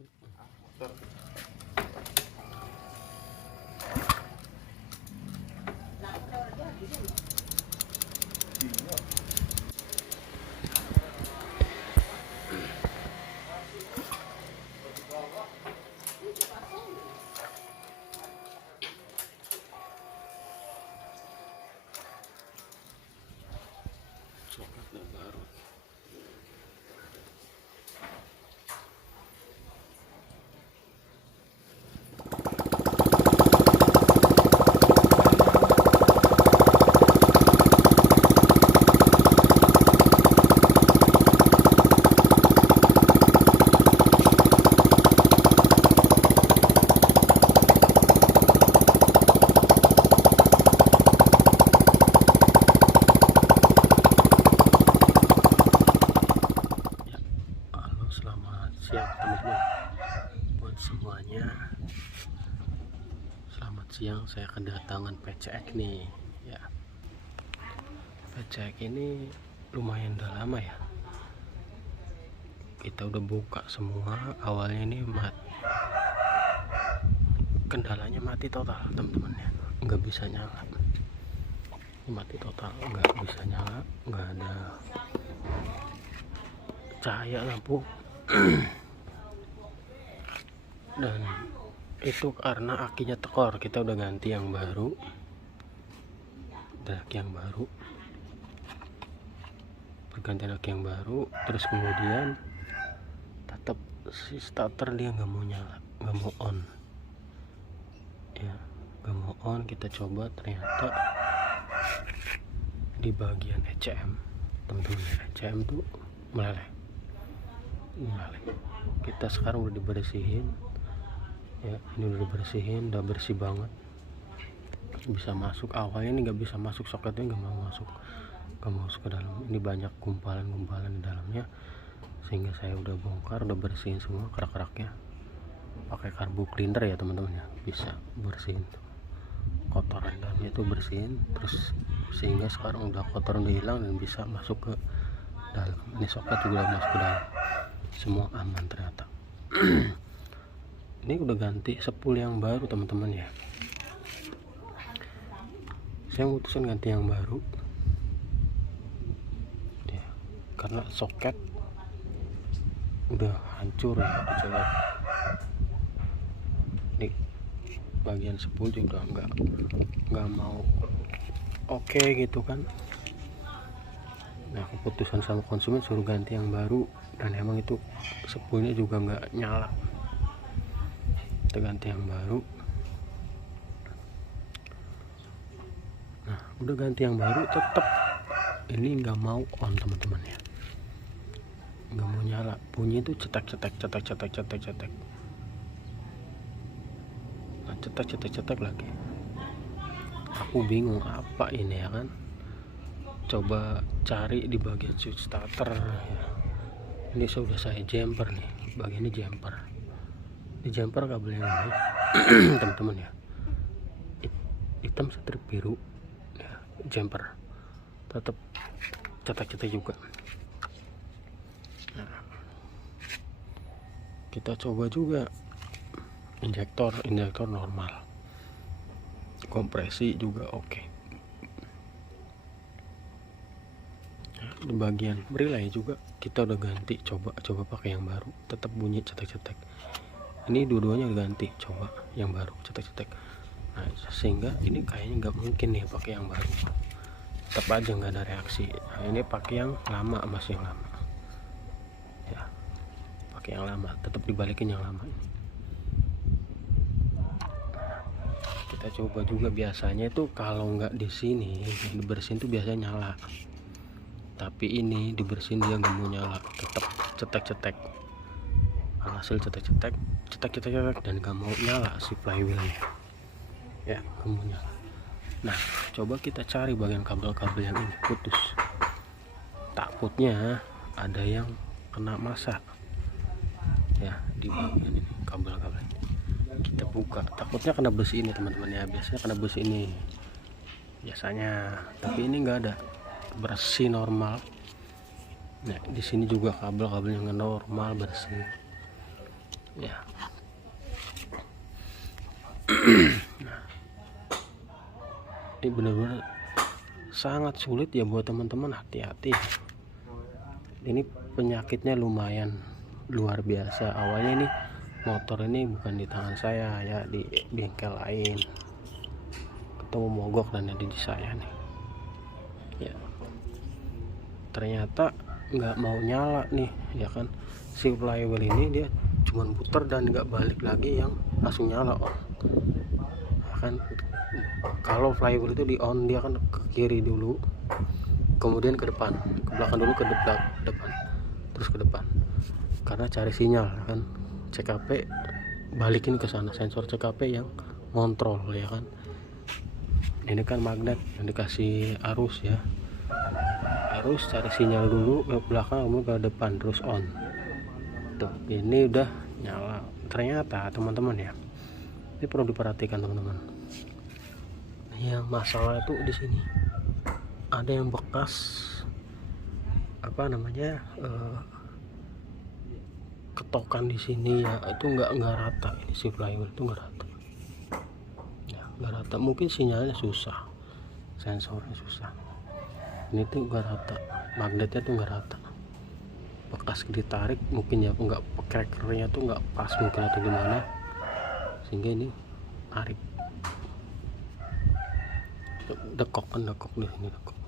Soketnya baru. Selamat siang teman-teman buat semuanya. Selamat siang, saya kedatangan PCX nih ya. PCX ini lumayan udah lama ya, kita udah buka semua. Awalnya ini kendalanya mati total teman-teman ya, nggak bisa nyala. Mati total, nggak bisa nyala, nggak ada cahaya lampu. Dan itu karena akinya tekor. Kita udah ganti yang baru, pergantian aki yang baru. Terus kemudian tetap si starter dia nggak mau nyala, nggak mau on ya, nggak mau on. Kita coba, ternyata di bagian ECM teman-teman, ECM tuh meleleh. Kita sekarang udah dibersihin ya, ini udah dibersihin, udah bersih banget, bisa masuk. Awalnya ini nggak bisa masuk, soketnya nggak mau masuk ke dalam. Ini banyak gumpalan di dalamnya, sehingga saya udah bongkar, udah bersihin semua kerak-keraknya pakai karbu cleaner ya teman-teman ya. Bisa bersihin kotoran dalamnya itu, bersihin terus, sehingga sekarang udah kotoran udah hilang dan bisa masuk ke dalam. Ini soket juga udah masuk ke dalam, semua aman ternyata. Ini udah ganti spool yang baru teman-teman ya. Saya memutuskan ganti yang baru ya, karena soket udah hancur ya. Coba di bagian spool juga nggak mau oke gitu kan. Nah, keputusan sama konsumen suruh ganti yang baru, dan emang itu spoolnya juga nggak nyala. Kita ganti yang baru. Nah, udah ganti yang baru, tetap ini nggak mau on teman-teman ya, nggak mau nyala. Bunyi itu cetek. Nah, cetek lagi. Aku bingung apa ini ya kan. Coba cari di bagian switch starter ya. Ini sudah saya jumper nih, bagian ini jumper. Di jumper kabel yang ini teman-teman ya, hitam strip biru ya, jumper tetap cetek juga. Nah, kita coba juga injektor normal, kompresi juga oke. Di bagian relay juga kita udah ganti, coba pakai yang baru, tetap bunyi cetek. Ini dua-duanya ganti, coba yang baru cetek. Nah, sehingga ini kayaknya nggak mungkin nih pakai yang baru, tetap aja nggak ada reaksi. Nah, ini pakai yang lama, masih yang lama ya, pakai yang lama, tetap dibalikin yang lama ini. Kita coba juga, biasanya itu kalau nggak di sini dibersihin tuh biasanya nyala, tapi ini dibersihin dia nggak mau nyala, tetap cetek. Hasil cetek dan nggak mau nyala si flywheelnya ya, kemudian. Nah, coba kita cari bagian kabel-kabel yang ini putus. Takutnya ada yang kena masa ya di bagian ini, kabel-kabel. Kita buka, takutnya kena besi ini teman-teman ya. Biasanya kena besi ini biasanya, tapi ini nggak ada, bersih normal. Nah, di sini juga kabel-kabel yang normal, bersih ya. Nah, ini benar-benar sangat sulit ya buat teman-teman, hati-hati. Ini penyakitnya lumayan luar biasa. Awalnya ini motor ini bukan di tangan saya ya, di bengkel lain, ketemu mogok dan ada di saya nih ya. Ternyata nggak mau nyala nih ya kan, si flywheel ini dia cuman putar dan nggak balik lagi yang langsung nyala ya kan. Kalau flywheel itu di on, dia kan ke kiri dulu, kemudian ke depan, ke belakang dulu, ke depan, terus ke depan, karena cari sinyal kan. CKP balikin ke sana, sensor CKP yang ngontrol ya kan. Ini kan magnet yang dikasih arus ya, arus cari sinyal dulu ke belakang, kemudian ke depan, terus on. Tuh, ini udah nyala. Ternyata teman-teman ya, ini perlu diperhatikan teman-teman. Yang masalah itu di sini ada yang bekas apa namanya, ketokan di sini ya, itu nggak rata. Ini si flywheel itu nggak rata ya, nggak rata. Mungkin sinyalnya susah, sensornya susah. Ini tuh nggak rata, magnetnya tuh nggak rata, bekas ditarik mungkin ya, nggak crackernya tuh nggak pas mungkin atau gimana, sehingga ini tarik dekok di sini dekok.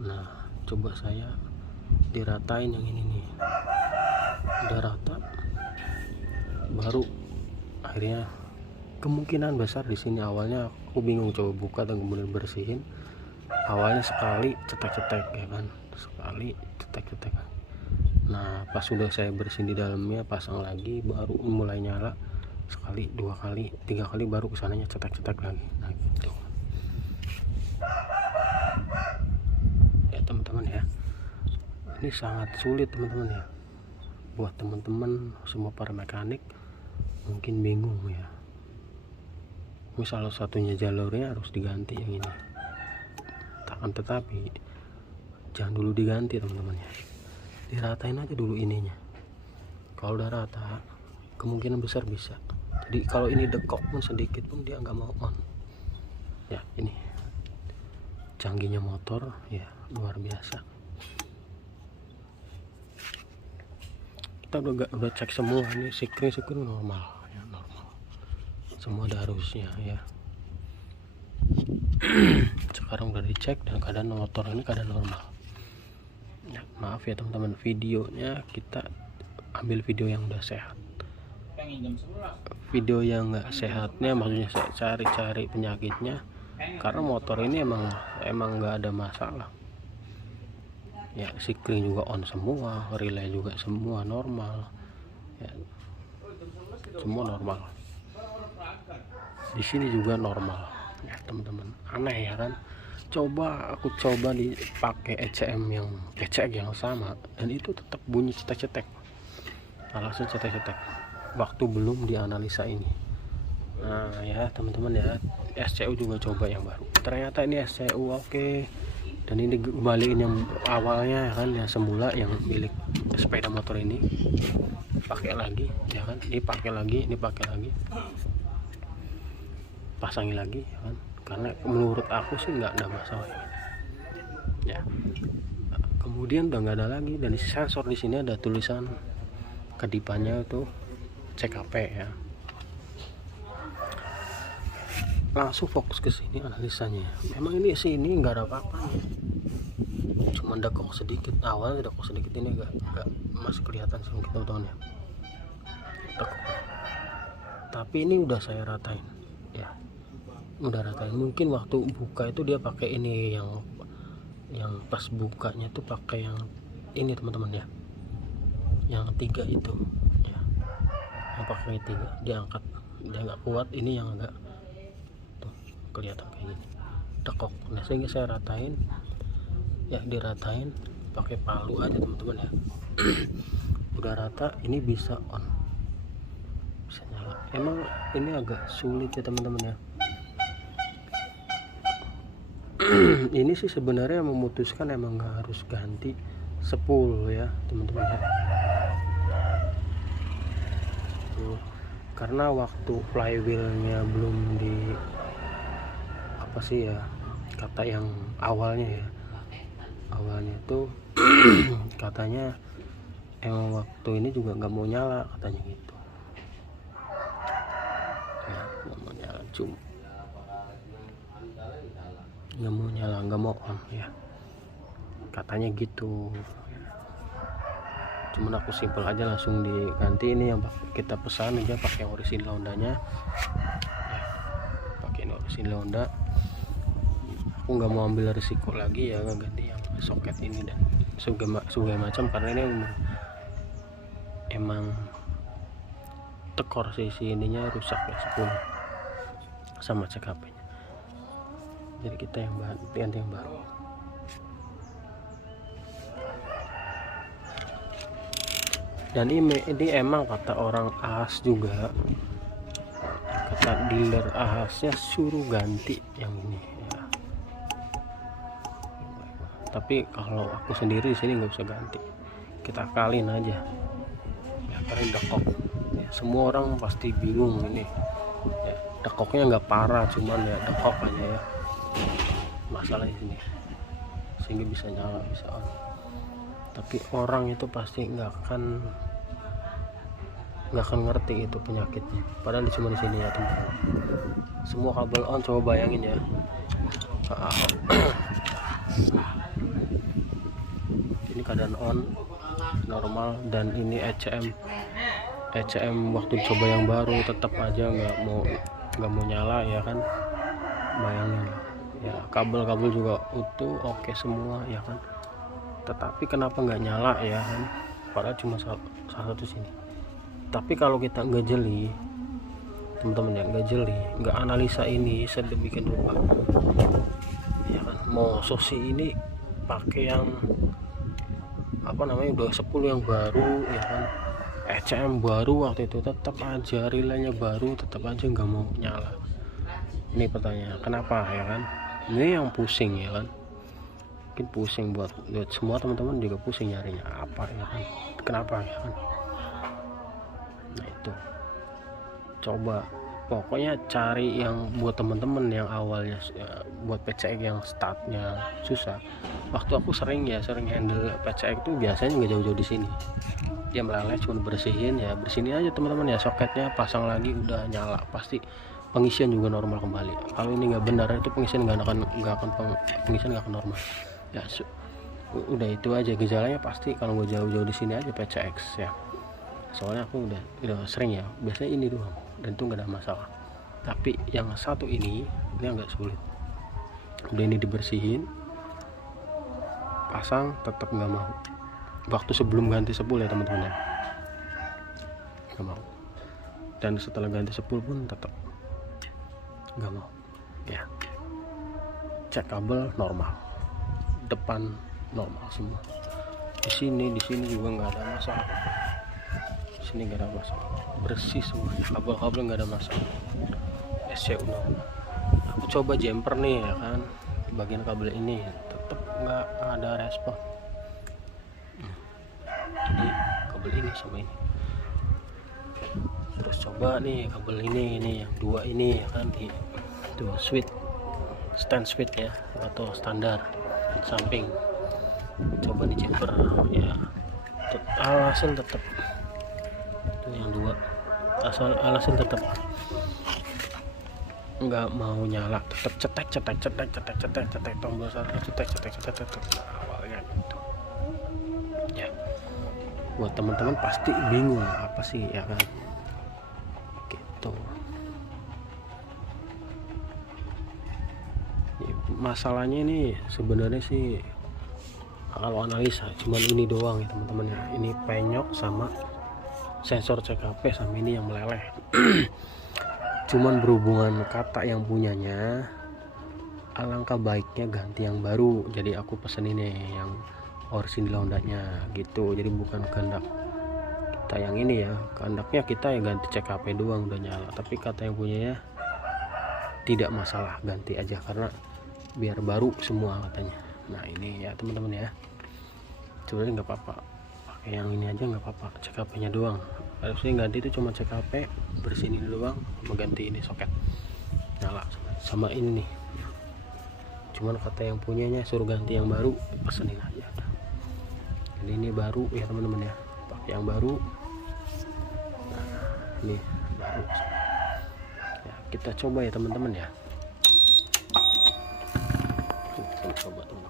Nah, coba saya diratain yang ini nih, udah rata, baru akhirnya kemungkinan besar di sini. Awalnya aku bingung, coba buka dan kemudian bersihin. Awalnya sekali cetek-cetek ya kan, sekali cetek-cetek. Nah, pas sudah saya bersihin di dalamnya, pasang lagi, baru mulai nyala. Sekali, 2 kali, 3 kali, baru kesananya cetek-cetek lagi. Nah gitu ya teman-teman ya. Ini sangat sulit teman-teman ya, buat teman-teman semua para mekanik mungkin bingung ya. Misal satunya jalurnya harus diganti yang ini, akan tetapi jangan dulu diganti teman-teman ya, diratain aja dulu ininya. Kalau udah rata, kemungkinan besar bisa. Jadi kalau ini dekok pun sedikit pun dia nggak mau on ya. Ini canggihnya motor ya, luar biasa. Kita udah cek semua, ini sikring normal ya, normal semua, ada arusnya ya. Sekarang udah dicek dan keadaan motor ini keadaan normal ya. Maaf ya teman-teman, videonya kita ambil video yang udah sehat. Video yang nggak sehatnya maksudnya saya cari-cari penyakitnya, karena motor ini emang nggak ada masalah ya. Sikring juga on semua, relay juga semua normal ya, semua normal. Di sini juga normal ya teman-teman. Aneh ya kan, aku coba dipakai ECM yang yang sama, dan itu tetap bunyi cetek-cetek, alasan cetek-cetek waktu belum dianalisa ini. Nah ya teman-teman ya, SCU juga coba yang baru, ternyata ini SCU oke. Dan ini kembaliin yang awalnya ya kan, yang semula yang milik sepeda motor ini, pakai lagi ya kan, ini pakai lagi, pasangin lagi ya kan, karena menurut aku sih nggak ada masalah ya. Kemudian udah nggak ada lagi, dan di sensor di sini ada tulisan kedipannya itu CKP ya. Langsung fokus ke sini analisanya. Memang ini sini nggak ada apa-apa, cuma dekok sedikit. Awalnya dekok sedikit, ini nggak masih kelihatan sih kita teman ya, dekok. Tapi ini udah saya ratain ya, udah ratain. Mungkin waktu buka itu dia pakai ini yang pas bukanya tuh pakai yang ini teman-teman ya, yang 3 itu ya, yang pakai 3 diangkat, dia nggak kuat. Ini yang agak tuh kelihatan kayak gini dekok. Nah sehingga saya ratain ya, diratain pakai palu aja teman-teman ya. Udah rata, ini bisa on, bisa nyala. Emang ini agak sulit ya teman-teman ya. Ini sih sebenarnya memutuskan emang nggak harus ganti spool ya teman-teman ya. gitu, karena waktu flywheelnya belum di apa sih ya, kata yang awalnya itu katanya emang waktu ini juga nggak mau nyala katanya gitu ya, nggak mau nyala, nggak mau on ya, katanya gitu. Cuman aku simpel aja langsung diganti. Ini yang kita pesan aja pakai orisinil Hondanya ya, pakai orisinil Honda. Aku nggak mau ambil risiko lagi ya, ganti yang soket ini dan segala macam, karena ini emang tekor sisi ininya rusak ya, 10 sama CKP nya, jadi kita yang ganti yang baru. Dan ini emang kata orang ahas juga, kata dealer ahasnya suruh ganti yang ini ya. Tapi kalau aku sendiri di sini nggak usah ganti, kita akalin aja ya, karena dekok ya, semua orang pasti bingung ini ya, dekoknya nggak parah, cuman ya dekok aja ya masalah ini, sehingga bisa nyala bisa on. Tapi orang itu pasti nggak akan ngerti itu penyakitnya, padahal cuma di sini ya teman-teman. Semua kabel on, coba bayangin ya. Ini keadaan on normal, dan ini ECM waktu coba yang baru tetap aja nggak mau nyala ya kan, bayangin ya. Kabel juga utuh, oke semua ya kan, tetapi kenapa nggak nyala ya kan, padahal cuma salah satu sini. Tapi kalau kita nggak jeli teman-teman ya, nggak analisa ini sedemikian rupa ya kan, mau sosi ini pakai yang apa namanya udah 10 yang baru ya kan, ECM baru waktu itu, tetap aja relaynya baru, tetap aja nggak mau nyala. Ini pertanyaan kenapa ya kan, ini yang pusing ya kan, mungkin pusing buat semua teman-teman juga pusing nyarinya apa ya kan, kenapa ya kan. Nah itu coba pokoknya cari yang buat teman-teman yang awalnya buat PCX yang startnya susah. Waktu aku sering handle PCX tuh biasanya nggak jauh-jauh di sini, dia meleleh, cuma bersihin aja teman-teman ya, soketnya pasang lagi udah nyala, pasti pengisian juga normal kembali. Kalau ini nggak benar itu pengisian nggak akan normal ya. Udah itu aja gejalanya pasti kalau gue jauh-jauh di sini aja PCX ya, soalnya aku udah sering ya, biasanya ini doang dan itu nggak ada masalah. Tapi yang satu ini agak sulit. Udah ini dibersihin, pasang, tetap nggak mau. Waktu sebelum ganti sepul ya teman-teman ya, nggak mau. Dan setelah ganti sepul pun tetap nggak mau ya. Cek kabel normal, depan normal semua. Di sini juga nggak ada masalah. Sini nggak ada masalah, bersih semuanya, kabel nggak ada masalah. SCU aku coba jumper nih ya kan, bagian kabel ini tetap nggak ada respon. Jadi kabel ini sama ini, terus coba nih kabel ini yang dua ini ya kan, di tuh stand switch ya atau standar samping, coba di jumper ya, alasan tetap yang dua, alasan tetap nggak mau nyala, tetap cetek tombol satu, cetek awalnya gitu ya. Buat teman-teman pasti bingung apa sih ya kan gitu ya. Masalahnya ini sebenarnya sih kalau analisa cuman ini doang ya teman-teman ya, ini penyok sama sensor CKP sama ini yang meleleh. Cuman berhubungan kata yang punyanya, alangkah baiknya ganti yang baru. Jadi aku pesen ini yang orisinil Hondanya gitu, jadi bukan kehendak kita yang ini ya, kehendaknya kita ya ganti CKP doang udah nyala. Tapi kata yang punyanya tidak masalah, ganti aja karena biar baru semua katanya. Nah ini ya teman-teman ya, sebenarnya nggak apa-apa, pakai yang ini aja nggak apa-apa, CKP nya doang harusnya ganti itu cuma cek HP, bersihin ini doang, mengganti ini soket nyala. Sama ini nih, cuman kata yang punyanya suruh ganti yang baru, pesenin aja. Jadi ini baru ya teman-teman ya, pakai yang baru. Nah, ini baru ya, kita coba ya teman-teman ya, kita coba teman-teman.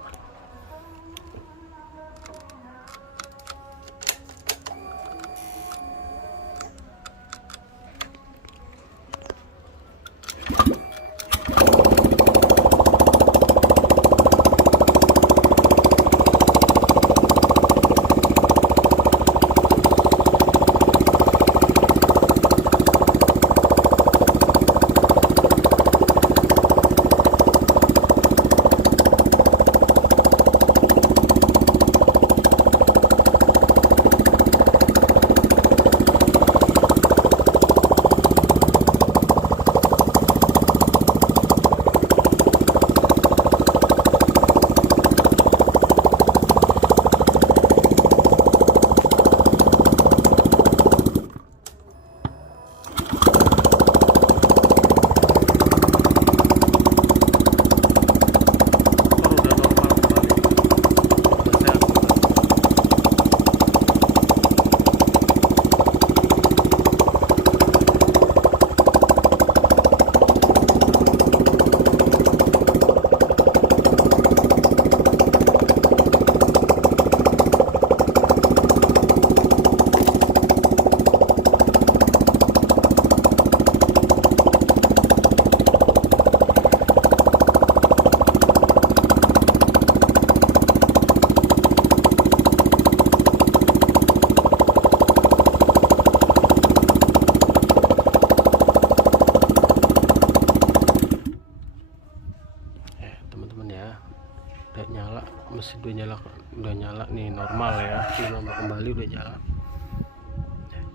Udah nyala, mesin udah nyala nih, normal ya, normal kembali, udah nyala.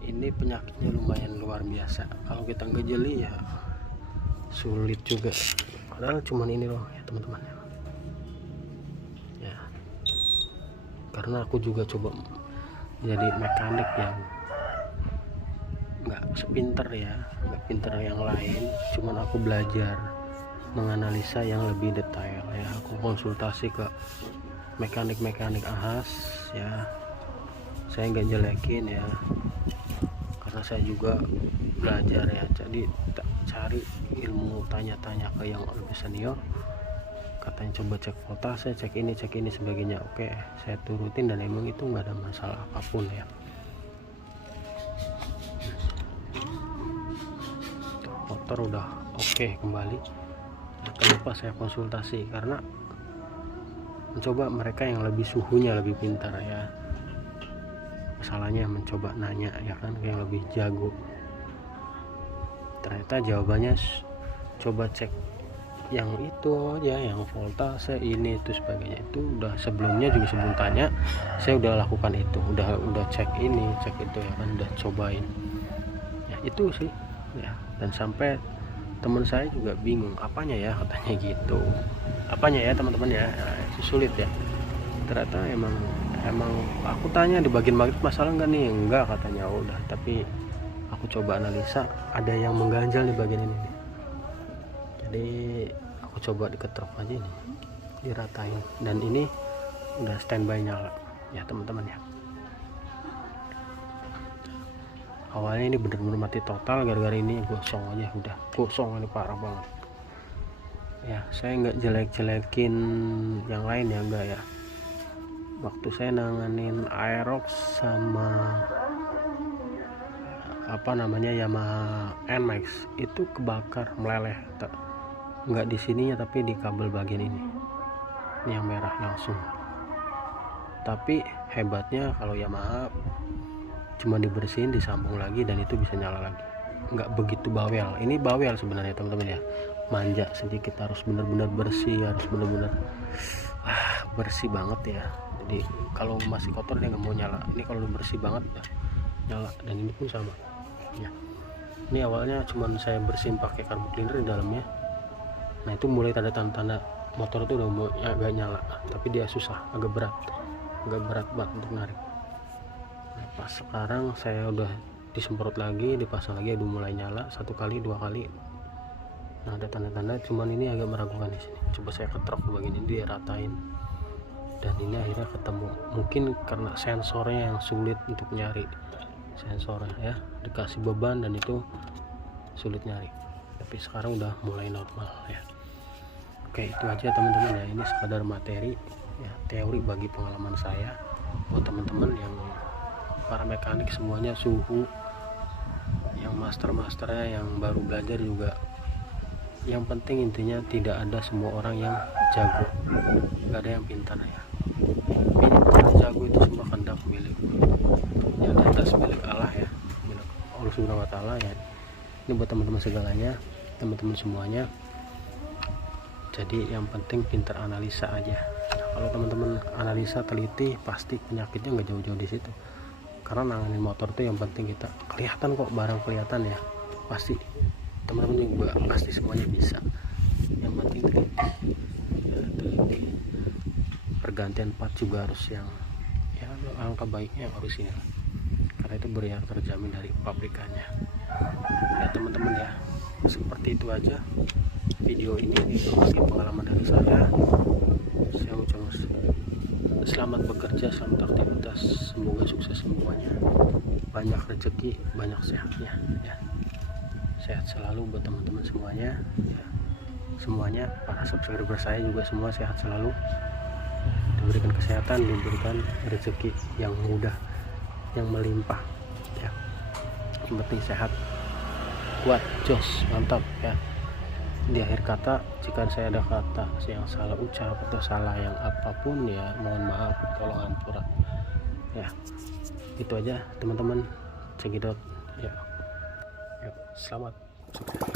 Ini penyakitnya lumayan luar biasa, kalau kita nggak jeli ya sulit juga, padahal cuman ini loh ya teman-teman ya. Karena aku juga coba jadi mekanik yang nggak sepinter ya, nggak pinter yang lain, cuman aku belajar menganalisa yang lebih detail ya. Aku konsultasi ke mekanik ahas ya, saya nggak jelekin ya, karena saya juga belajar ya, jadi cari ilmu, tanya-tanya ke yang lebih senior. Katanya coba cek voltase, cek ini sebagainya. Oke, saya turutin dan emang itu nggak ada masalah apapun ya. Motor udah oke kembali. Kenapa saya konsultasi? Karena mencoba mereka yang lebih suhunya lebih pintar ya. Masalahnya mencoba nanya ya kan, yang lebih jago. Ternyata jawabannya coba cek yang itu aja, yang voltase ini itu sebagainya. Itu udah sebelumnya juga, sebelum tanya saya udah lakukan itu, udah cek ini cek itu ya kan, udah cobain ya itu sih ya. Dan sampai teman saya juga bingung apanya ya, katanya gitu, apanya ya teman-teman ya. Nah, itu sulit ya. Ternyata emang aku tanya di bagian magnet masalah enggak nih, enggak katanya. Udah, tapi aku coba analisa ada yang mengganjal di bagian ini nih. Jadi aku coba diketrok aja nih, diratain, dan ini udah standby nyala ya teman-teman ya. Awalnya ini bener-bener mati total, gara-gara ini gosong aja, udah gosong, ini parah banget ya. Saya nggak jelek-jelekin yang lain ya, enggak ya. Waktu saya nanganin Aerox sama apa namanya Yamaha NMAX itu kebakar, meleleh, nggak di sininya tapi di kabel bagian ini yang merah langsung. Tapi hebatnya kalau Yamaha cuma dibersihin, disambung lagi, dan itu bisa nyala lagi, nggak begitu bawel. Ini bawel sebenarnya teman-teman ya, manja sedikit, harus benar-benar bersih, harus benar-benar bersih banget ya. Jadi kalau masih kotor dia nggak mau nyala, ini kalau bersih banget ya nyala. Dan ini pun sama ya. Ini awalnya cuman saya bersihin pakai carbo cleaner di dalamnya. Nah itu mulai tanda-tanda motor itu udah mau agak nyala, tapi dia susah, agak berat banget untuk narik. Nah, pas sekarang saya udah disemprot lagi, dipasang lagi, udah mulai nyala 1 kali 2 kali. Nah ada tanda-tanda, cuman ini agak meragukan di sini. Coba saya ketrok bagian ini, dia ratain, dan ini akhirnya ketemu. Mungkin karena sensornya yang sulit untuk nyari, sensornya ya dikasih beban dan itu sulit nyari. Tapi sekarang udah mulai normal ya. Oke, itu aja teman-teman ya, ini sekadar materi ya, teori bagi pengalaman saya. Buat teman-teman yang para mekanik semuanya, suhu, yang masternya, yang baru belajar juga, yang penting intinya tidak ada semua orang yang jago, gak ada yang pintar ya. Pintar jago itu semua kehendak milik yang di atas, milik Allah ya, milik Allah Subhanahu wa Ta'ala ya. Ini buat teman-teman segalanya, teman-teman semuanya. Jadi yang penting pintar analisa aja. Nah, kalau teman-teman analisa teliti, pasti penyakitnya nggak jauh-jauh di situ. Karena nanganin motor tuh yang penting kita kelihatan kok, barang kelihatan ya, pasti teman-teman juga pasti semuanya bisa. Yang penting teliti ya, teliti. Pergantian part juga harus yang ya, angka baiknya harus ini, karena itu benar terjamin dari pabrikannya ya teman-teman ya. Seperti itu aja video ini berbagi pengalaman dari saya. Saya ucapkan selamat bekerja, selamat aktivitas, semoga sukses semuanya, banyak rezeki, banyak sehatnya ya. Sehat selalu buat teman-teman semuanya ya. Semuanya para subscriber saya juga semua sehat selalu, diberikan kesehatan, diberikan rezeki yang mudah, yang melimpah ya. Yang penting sehat, kuat, jos, mantap ya. Di akhir kata, jika saya ada kata yang salah ucap atau salah yang apapun ya, mohon maaf, tolong ampura ya. Itu aja teman-teman, cekidot ya. Yuk, selamat sukses.